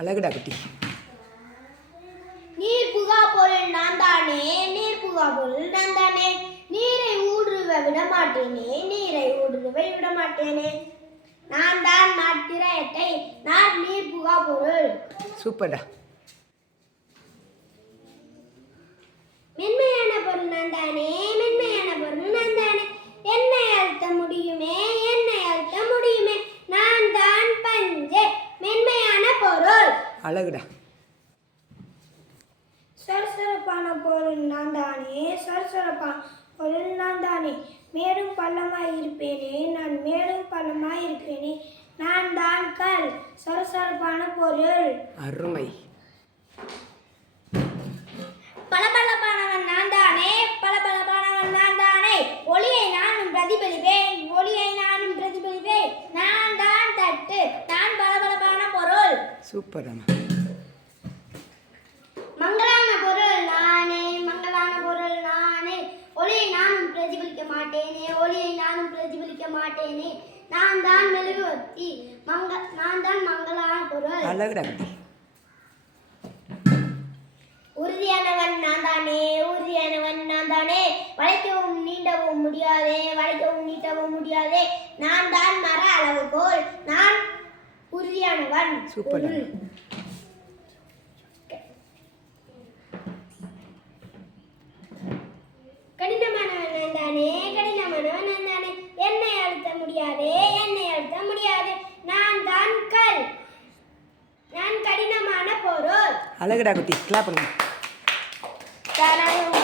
அழகுடா குட்டி. நீர் புகா பொருள் நான் தானே, நீர் புகா பொருள் நான் தானே, நீரை ஊடுருவ விட மாட்டேனே, நீரை ஊடுருவ விட மாட்டேனே, நான் தான் நாட்டிரட்டை, நான் நீர் புகா பொருள். சூப்பர்டா. மென்மையான பொருள் நான் தானே, மென்மையான பொருள் நான் தானே, என்னை அழுத்த முடியுமே, என்னை அழுத்த முடியுமே, நான் தான் பஞ்சே, மென்மையான பொருள். அழகுடா. சரசரப்பான பொருள் நான் தானே, சரசரப்பான பொருள் நான் தானே, மேடும் பள்ளமாய் இருப்பேனே, நான் மேடும் பள்ளமாய் இருப்பேனே, நான் தான் கல், சரசரப்பான பொருள். அருமை. பளபளப்பானவன் நான் தானே, பளபளப்பானவன் நான் தானே, ஒளியை நானும் பிரதிபலிப்பேன், ஒளியை நானும் பிரதிபலிப்பேன், நான் தான் தட்டு, நான் பளபளப்பான பொருள். சூப்பர்டா. மங்களான பொருள் நானே, மங்களான பொருள் நானே, ஒளியை நானும் பிரதிபலிக்க மாட்டேனே, ஒளியை நானும் பிரதிபலிக்க மாட்டேனே, நான் தான் மெழுகுவர்த்தி, நான் தான் மங்களான பொருள். அழகுடா குட்டி. உறுதியானவன் நான் தானே, உறுதியானவன் நான் தானே, வளைக்கவும் நீண்டவும் முடியாதே, வளைக்கவும் நீட்டவும் முடியாதே, நான் தான் மர அளவுகோல், நான் உறுதியானவன். சூப்பர்டா. கடினமானவன் நான் தானே, கடினமானவன் நான் தானே, என்னை அழுத்த முடியாதே, என்னை அழுத்த முடியாதே, நான் தான் கல், நான் கடினமான பொருள். அழகுடா குட்டி. கிளாப் பண்ணுங்க.